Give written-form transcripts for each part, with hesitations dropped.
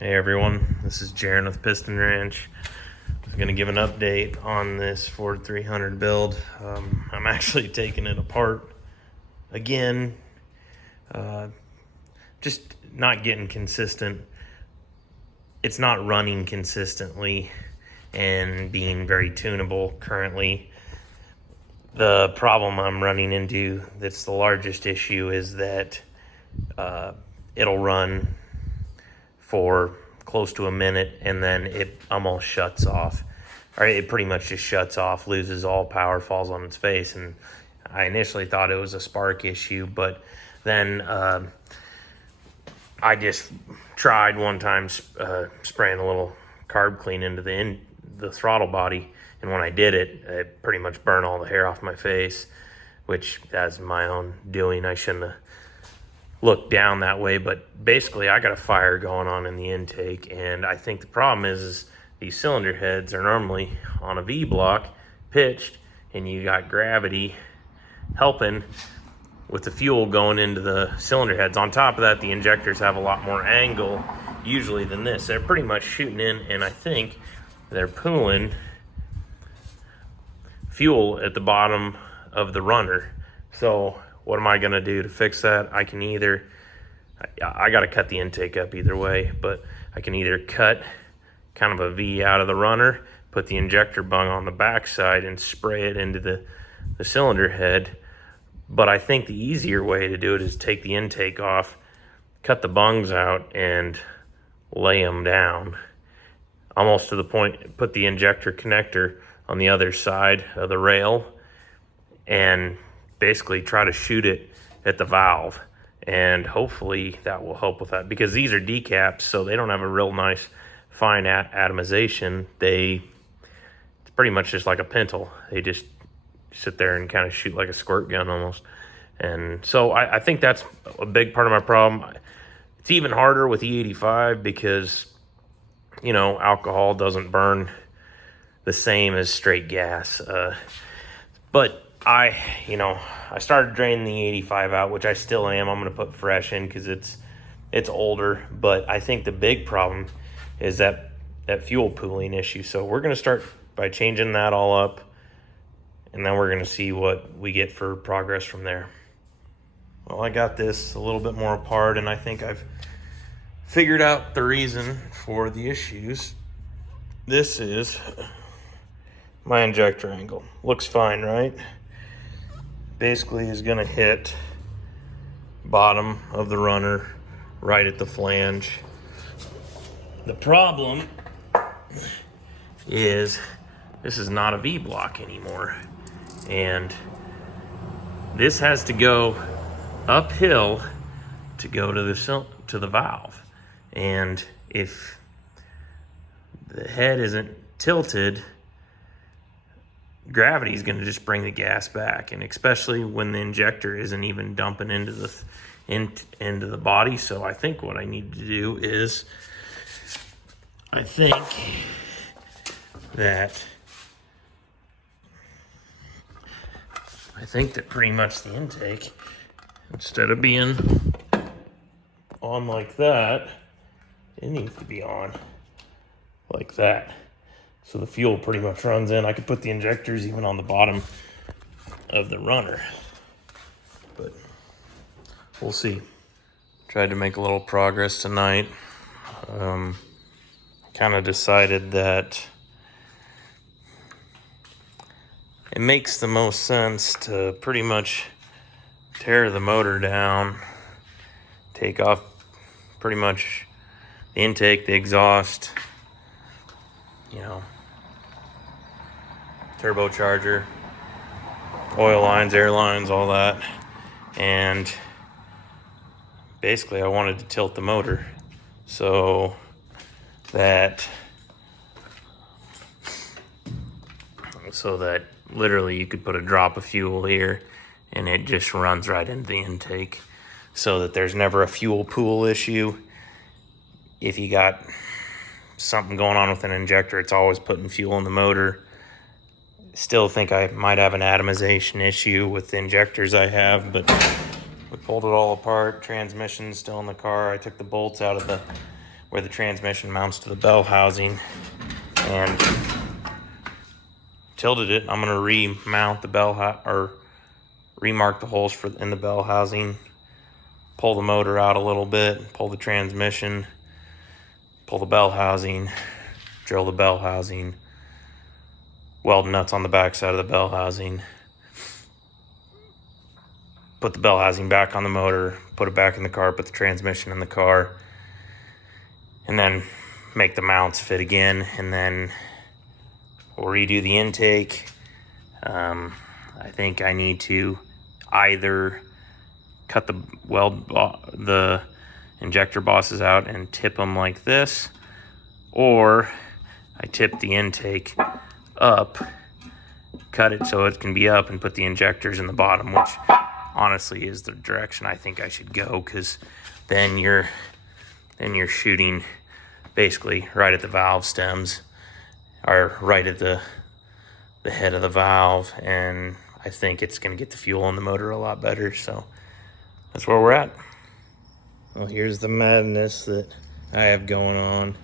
Hey everyone, this is Jaron with Piston Ranch. I'm going to give an update on this Ford 300 build. I'm actually taking it apart again, just not getting consistent. It's not running consistently and being very tunable currently. The problem I'm running into that's the largest issue is that it'll run for close to a minute and then it almost shuts off. Or it pretty much just shuts off, loses all power, falls on its face. And I initially thought it was a spark issue, but then I just tried one time spraying a little carb clean into the throttle body, and when I did it, it pretty much burned all the hair off my face, which that's my own doing. I shouldn't have look down that way, but basically I got a fire going on in the intake, and I think the problem is these cylinder heads are normally on a V block pitched, and you got gravity helping with the fuel going into the cylinder heads. On top of that, the injectors have a lot more angle usually than this. They're pretty much shooting in, and I think they're pooling fuel at the bottom of the runner. So what am I going to do to fix that? I can either, I got to cut the intake up either way, but I can either cut kind of a V out of the runner, put the injector bung on the backside and spray it into the cylinder head. But I think the easier way to do it is take the intake off, cut the bungs out, and lay them down almost to the point, put the injector connector on the other side of the rail and basically try to shoot it at the valve, and hopefully that will help with that, because these are decaps, so they don't have a real nice fine atomization. It's pretty much just like a pintle. They just sit there and kind of shoot like a squirt gun almost. And so I think that's a big part of my problem. It's even harder with E85 because, you know, alcohol doesn't burn the same as straight gas. But I started draining the 85 out, which I still am. I'm going to put fresh in because it's older. But I think the big problem is that fuel pooling issue. So we're going to start by changing that all up, and then we're going to see what we get for progress from there. Well, I got this a little bit more apart, and I think I've figured out the reason for the issues. This is my injector angle. Looks fine, right? Basically is going to hit bottom of the runner right at the flange. The problem is this is not a V block anymore, and this has to go uphill to go to the valve. And if the head isn't tilted, gravity is going to just bring the gas back, and especially when the injector isn't even dumping into the body. So I think what I need to do is I think that pretty much the intake, instead of being on like that, it needs to be on like that. So the fuel pretty much runs in. I could put the injectors even on the bottom of the runner, but we'll see. Tried to make a little progress tonight. Kind of decided that it makes the most sense to pretty much tear the motor down, take off pretty much the intake, the exhaust, turbocharger, oil lines, air lines, all that. And basically I wanted to tilt the motor so that literally you could put a drop of fuel here and it just runs right into the intake, so that there's never a fuel pool issue. If you got something going on with an injector, it's always putting fuel in the motor. Still think I might have an atomization issue with the injectors I have, but we pulled it all apart. Transmission's still in the car. I took the bolts out of the where the transmission mounts to the bell housing, and tilted it. I'm gonna remount the or remark the holes in the bell housing, pull the motor out a little bit, pull the transmission, pull the bell housing, drill the bell housing, weld nuts on the back side of the bell housing, put the bell housing back on the motor, put it back in the car, put the transmission in the car, and then make the mounts fit again, and then we'll redo the intake. I think I need to either cut the injector bosses out and tip them like this, or I tip the intake up, cut it so it can be up, and put the injectors in the bottom, which honestly is the direction I think I should go, because then you're shooting basically right at the valve stems, or right at the head of the valve, and I think it's going to get the fuel in the motor a lot better. So that's where we're at. Well, here's the madness that I have going on.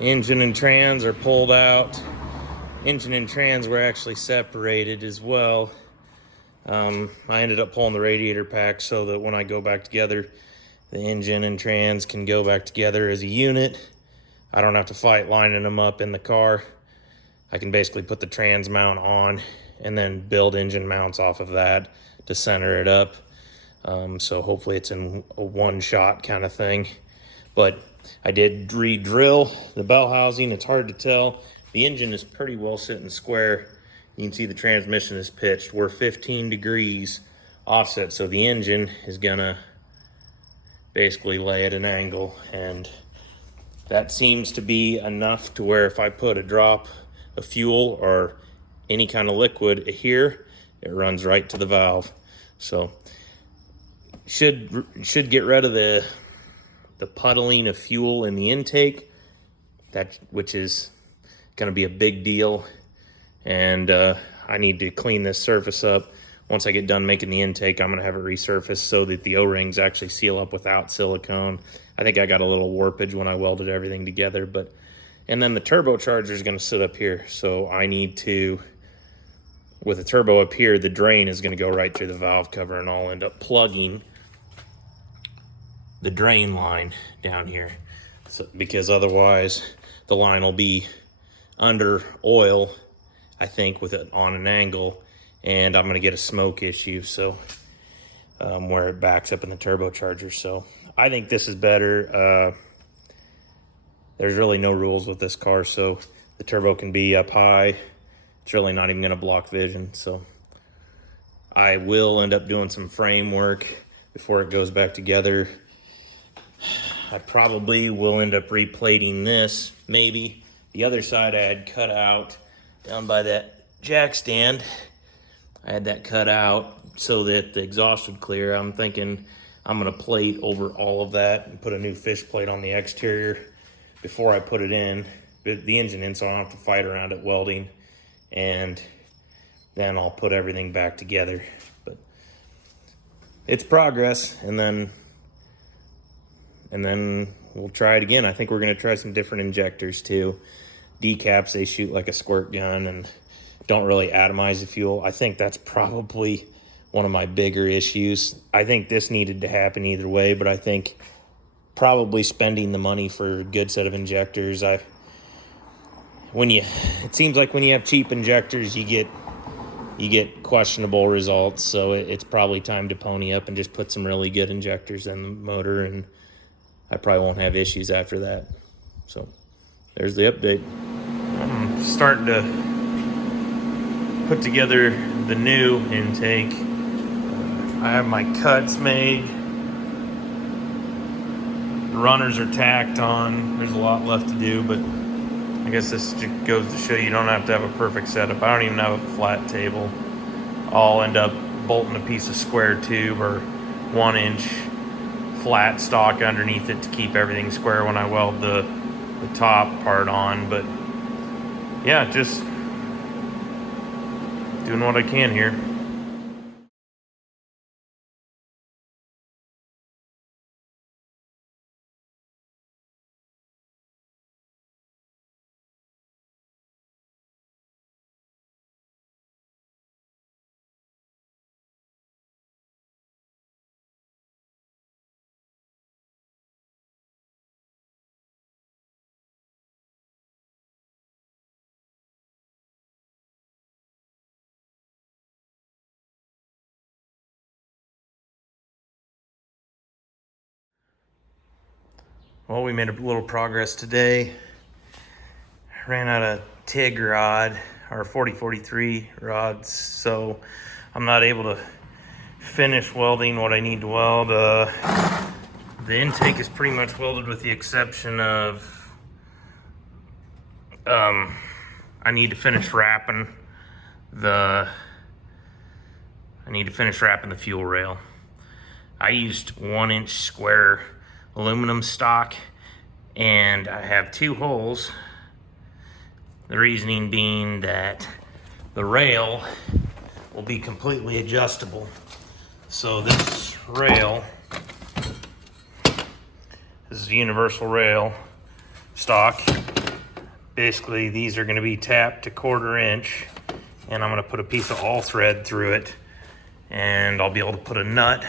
Engine and trans are pulled out. Engine and trans were actually separated as well. I ended up pulling the radiator pack so that when I go back together, the engine and trans can go back together as a unit. I don't have to fight lining them up in the car. I can basically put the trans mount on and then build engine mounts off of that to center it up. So hopefully it's in a one-shot kind of thing. But I did re-drill the bell housing. It's hard to tell. The engine is pretty well sitting square. You can see the transmission is pitched. We're 15 degrees offset, so the engine is gonna basically lay at an angle, and that seems to be enough to where if I put a drop of fuel or any kind of liquid here, it runs right to the valve. So should get rid of the puddling of fuel in the intake, which is going to be a big deal, and I need to clean this surface up. Once I get done making the intake, I'm going to have it resurfaced so that the O-rings actually seal up without silicone. I think I got a little warpage when I welded everything together, and then the turbocharger is going to sit up here. So I need to, with the turbo up here, the drain is going to go right through the valve cover, and I'll end up plugging the drain line down here. So, because otherwise the line will be under oil, I think, with it on an angle, and I'm going to get a smoke issue. So where it backs up in the turbocharger. So I think this is better. There's really no rules with this car, so the turbo can be up high. It's really not even going to block vision. So I will end up doing some frame work before it goes back together. I probably will end up replating this, maybe. The other side I had cut out down by that jack stand. I had that cut out so that the exhaust would clear. I'm thinking I'm gonna plate over all of that and put a new fish plate on the exterior before I put it in, the engine in, so I don't have to fight around it welding, and then I'll put everything back together. But it's progress, and then we'll try it again. I think we're gonna try some different injectors too. Decaps, they shoot like a squirt gun and don't really atomize the fuel. I think that's probably one of my bigger issues. I think this needed to happen either way, but I think probably spending the money for a good set of injectors. It seems like when you have cheap injectors, you get questionable results. So it's probably time to pony up and just put some really good injectors in the motor, and I probably won't have issues after that. So there's the update. I'm starting to put together the new intake. I have my cuts made. The runners are tacked on. There's a lot left to do, but I guess this just goes to show you don't have to have a perfect setup. I don't even have a flat table. I'll end up bolting a piece of square tube or 1-inch flat stock underneath it to keep everything square when I weld the top part on. But yeah, just doing what I can here. Well, we made a little progress today. Ran out of TIG rod, or 4043 rods, so I'm not able to finish welding what I need to weld. The intake is pretty much welded with the exception of I need to finish wrapping the fuel rail. I used 1-inch square aluminum stock, and I have 2 holes. The reasoning being that the rail will be completely adjustable. So this rail, this is a universal rail stock. Basically, these are going to be tapped to 1/4 inch, and I'm going to put a piece of all thread through it, and I'll be able to put a nut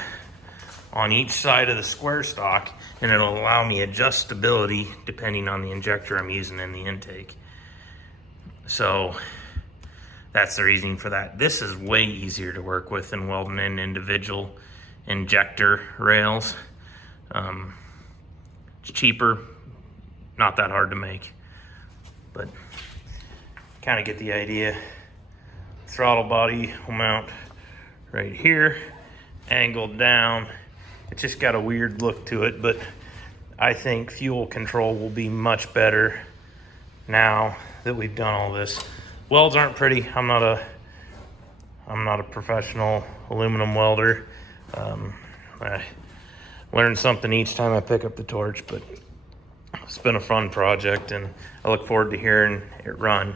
on each side of the square stock, and it'll allow me adjustability depending on the injector I'm using in the intake. So that's the reasoning for that. This is way easier to work with than welding in individual injector rails. It's cheaper, not that hard to make, but kind of get the idea. Throttle body will mount right here, angled down. It's just got a weird look to it, but I think fuel control will be much better now that we've done all this. Welds aren't pretty. I'm not a professional aluminum welder. I learn something each time I pick up the torch, but it's been a fun project, and I look forward to hearing it run.